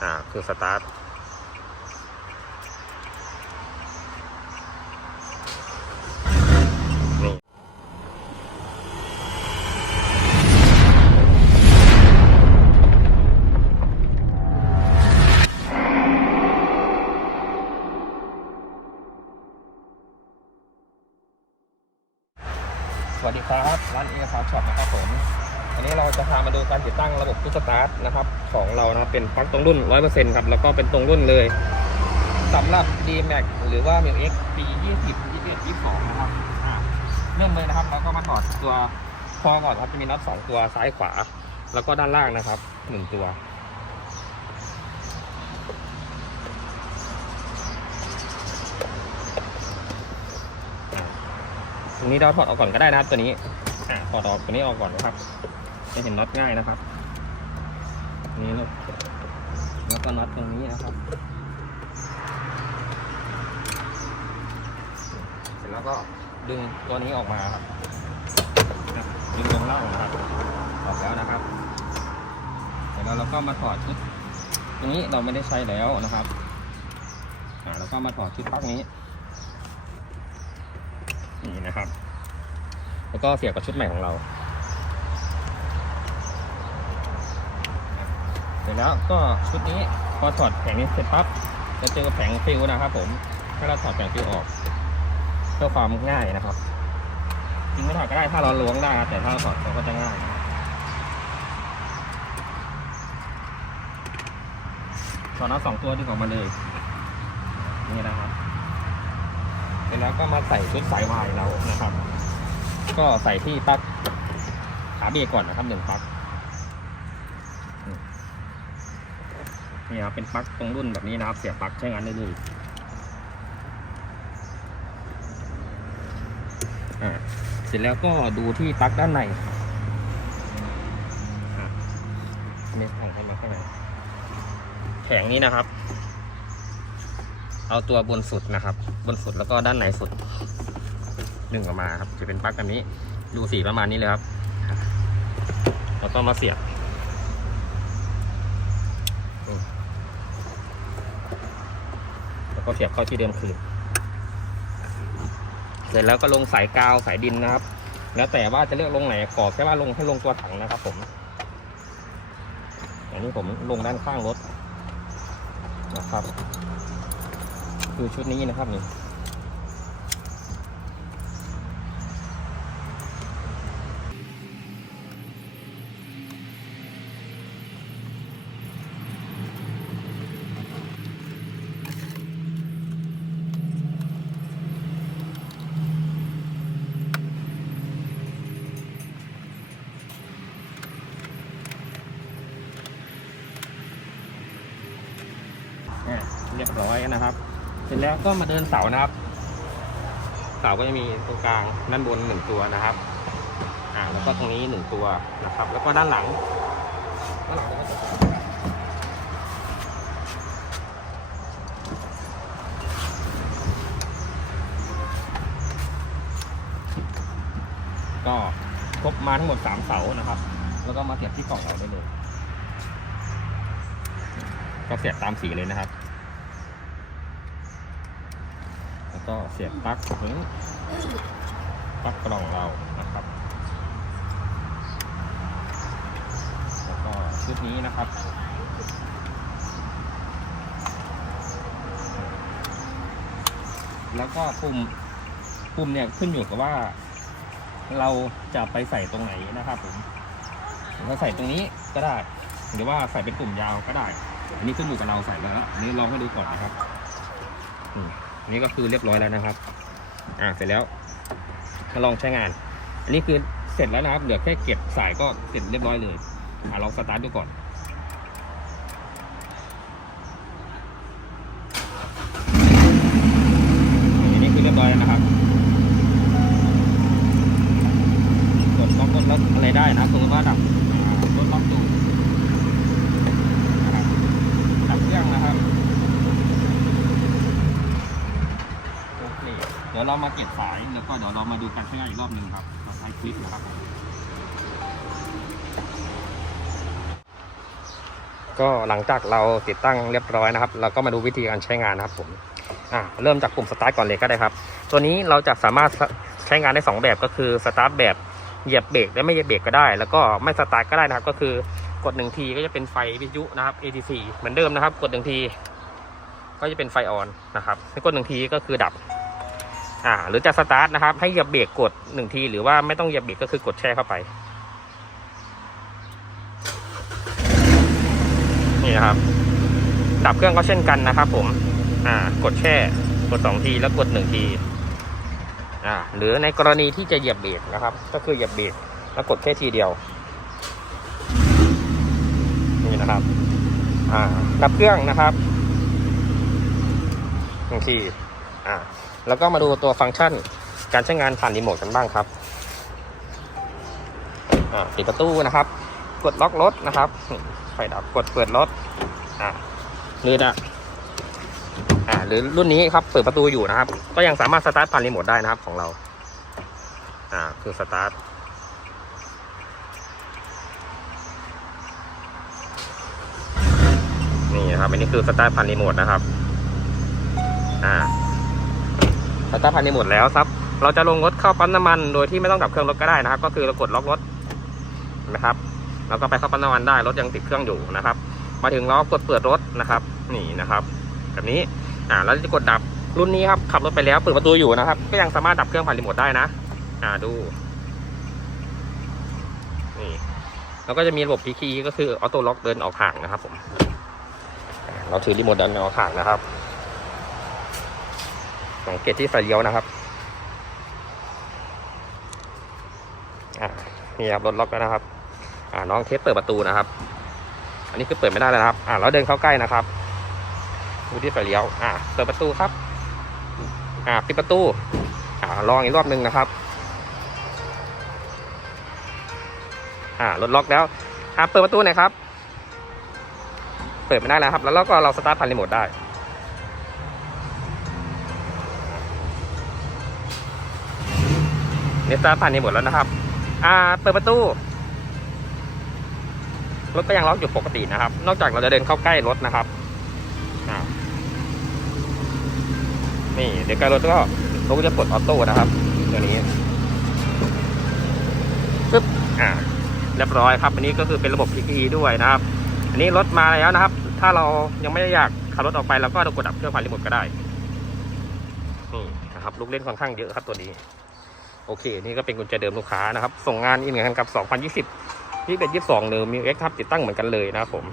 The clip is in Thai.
อ่าคือสตาร์ท บบนะครับของเรานะครับเป็นปลั๊กตรงรุ่น 100%ครับแล้วก็เป็นตรงรุ่นเลยสำหรับ d m a x หรือว่า m i x ปี 20 21 22 นะครับเริ่มเลยนะครับแล้วก็มาถอดตัวคอก่อนครับจะมีน็อตสองตัวซ้ายขวา แล้วก็ด้านล่างนะครับหนึ่งตัวตรงนี้เราถอดออกก่อนก็ได้นะครับตัวนี้อะถอดออกตัวนี้ออกก่อนนะครับจะเห็นน็อตง่ายนะครับ นี่ลูกแล้วก็น็อตตรงนี้นะครับ เสร็จแล้วก็ดึงตัวนี้ออกมาครับดึงลงล่างนะครับออกแล้วนะครับเสร็จแล้วเราก็มาถอดชุดตรงนี้เราไม่ได้ใช้แล้วนะครับแล้วก็มาถอดชุดปลั๊กนี้นี่นะครับ แล้วก็เสียบกับชุดใหม่ของเรา เส ร็จแล้วก็ชุดนี้พอถอดแผงนี้เสร็จปั๊บจะเจอแผงฟิวนะครับ ผมถ้าเราถอดแผงฟิวออกเพื่อความง่ายนะครับจริงไม่ถอดก็ได้ถ้าเราล้วงได้ครับแต่ถ้าเราถอดเราก็จะง่ายถอดน็อตสองตัวดึงออกมาเลยนี่นะครับเสร็จแล้วก็มาใส่ชุดสายวายเรานะครับ ก็ใส่ที่ปลั๊กขาเบรกก่อนนะครับหนึ่งปลั๊ก นี่ครับเป็นปลั๊กตรงรุ่นแบบนี้นะครับ เสียบปลั๊กใช้งานได้เลยอ่าเสร็จแล้วก็ดูที่ปลั๊กด้านในอะเมสของเข้ามาข้างในแผงนี้นะครับ เอาตัวบนสุดนะครับ บนสุดแล้วก็ด้านในสุดดึงออกมาครับ จะเป็นปลั๊กแบบนี้ ดูสีประมาณนี้เลยครับ แล้วก็มาเสียบอืมแล้ว ก็เสียบเข้าที่เดิมคืน เสร็จแล้วก็ลงสายกาวสายดินนะครับ แล้วแต่ว่าจะเลือกลงไหนขอแค่ว่าลงให้ลงตัวถังนะครับ ผมอย่างนี้ผมลงด้านข้างรถนะครับ คือชุดนี้นะครับนี่เนี่ย นี้นะครับ เสร็จแล้วก็มาเดินเสานะครับ เสาก็จะมีตรงกลางด้านบนหนึ่งตัวนะครับ อ่าแล้วก็ตรงนี้หนึ่งตัวนะครับ แล้วก็ด้านหลังด้านหลังก็จะก็ครบมาทั้งหมดสามเสานะครับ แล้วก็มาเสียบที่กล่องเราได้เลย ก็เสียบตามสีเลยนะครับ แล้ว ก็เสียบปลั๊กถึงปลั๊กกล่องเรานะครับ แล้วก็ชุดนี้นะครับแล้วก็ปุ่มปุ่มเนี่ยขึ้นอยู่กับว่า เราจะไปใส่ตรงไหนนะครับผมเราใส่ตรงนี้ก็ได้หรือว่าใส่เป็นปุ่มยาวก็ได้ อันนี้ขึ้นอยู่กับเราใส่แล้วอันนี้ลองให้ดูก่อนนะครับอืม นนี้ก็คือเรียบร้อยแล้วนะครับ อ่าเสร็จแล้วมาลองใช้งาน อันนี้คือเสร็จแล้วนะครับ เหลือแค่เก็บสายก็เสร็จเรียบร้อยเลยอ่าลองสตาร์ทดูก่อนอันนี้คือเรียบร้อยแล้วนะครับกดล็อกกดล็อกอะไรได้นะสมมติว่าดับอ่ากดล็อกดูนะครับดับเครื่องนะครับ โอเค เดี๋ยวเรามาเก็บสาย แล้วก็เดี๋ยวเรามาดูการใช้งานอีกรอบหนึ่งครับเราใช้คลิปนะครับผมก็หลังจากเราติดตั้งเรียบร้อยนะครับ เราก็มาดูวิธีการใช้งานนะครับผมอ่าเริ่มจากปุ่มสตาร์ทก่อนเลยก็ได้ครับ ตัวนี้เราจะสามารถใช้งานได้สองแบบก็คือสตาร์ทแบบเหยียบเบรกและไม่เหยียบเบรกก็ได้ แล้วก็ไม่สตาร์ทก็ได้นะครับ ก็คือกดหนึ่งทีก็จะเป็นไฟวิทยุนะครับ ATC เหมือนเดิมนะครับ กดหนึ่งทีก็จะเป็นไฟออนนะครับกดหนึ่งทีก็คือดับ อ่า หรือจะสตาร์ทนะครับ ให้เหยียบเบรกกดหนึ่งที หรือว่าไม่ต้องเหยียบเบรกก็คือกดแช่เข้าไป นี่นะครับ ดับเครื่องก็เช่นกันนะครับ ผม อ่า กดแช่ กดสองทีแล้วกดหนึ่งที อ่า หรือในกรณีที่จะเหยียบเบรกนะครับ ก็คือเหยียบเบรกแล้วกดแค่ทีเดียว นี่นะครับ อ่า ดับเครื่องนะครับหนึ่งที อ่า แล้วก็มาดูตัวฟังก์ชันการใช้งานผ่านรีโมทกันบ้างครับอ่าปิดประตูนะครับ กดล็อกรถนะครับไฟดับกดเปิดรถอ่าหรือนะอ่าหรือรุ่นนี้ครับเปิดประตูอยู่นะครับ ก็ยังสามารถสตาร์ทผ่านรีโมทได้นะครับของเราอ่าคือสตาร์ทนี่นะครับอันนี้คือสตาร์ทผ่านรีโมทนะครับ อ่า สตาร์ทผ่านรีโมทแล้วครับ เราจะลงรถเข้าปั๊มน้ำมันโดยที่ไม่ต้องดับเครื่องรถก็ได้นะครับ ก็คือเรากดล็อกรถนะครับ แล้วก็ไปเข้าปั๊มน้ำมันได้รถยังติดเครื่องอยู่นะครับ มาถึงเรากดเปิดรถนะครับ นี่นะครับแบบนี้อ่าแล้วจะกดดับรุ่นนี้ครับขับรถไปแล้วเปิดประตูอยู่นะครับ ก็ยังสามารถดับเครื่องผ่านรีโมทได้นะ อ่าดูนี่แล้วก็จะมีระบบพีคีก็คือออโต้ล็อกเดินออกห่างนะครับผมเราถือรีโมทเดินออกห่างนะครับ สังเกตที่ไฟเลี้ยวนะครับอ่านี่ครับรถล็อกแล้วนะครับ อ่าน้องเทสเปิดประตูนะครับ อันนี้คือเปิดไม่ได้แล้วนะครับ อ่าแล้วเดินเข้าใกล้นะครับดูที่ไฟเลี้ยว อ่าเปิดประตูครับ อ่าปิดประตู อ่าลองอีกรอบหนึ่งนะครับ อ่ารถล็อกแล้ว อ่าเปิดประตูหน่อยครับ เปิดไม่ได้แล้วครับ แล้วเราก็เราสตาร์ทผ่านรีโมทได้ เนสตาผ่านรีโมทแล้วนะครับ อ่า เปิดประตู รถก็ยังล็อกอยู่ปกตินะครับ นอกจากเราจะเดินเข้าใกล้รถนะครับ นี่เดี๋ยวใกล้รถก็รถก็จะปลดออโต้นะครับ ตัวนี้ปึ๊บ อ่า เรียบร้อยครับ อันนี้ก็คือเป็นระบบ PPE ด้วยนะครับ อันนี้รถมาแล้วนะครับ ถ้าเรายังไม่ได้อยากขับรถออกไปเราก็กดดับเครื่องผ่านรีโมทก็ได้ นี่นะครับ ลูกเล่นค่อนข้างเยอะครับตัวนี้ โอเค นี่ก็เป็นกุญแจเดิมลูกค้านะครับ ส่งงานอีกเหมือนกันกับ 2020ที่เป็น22เดิมมีเอ็กทับติดตั้งเหมือนกันเลยนะครับผม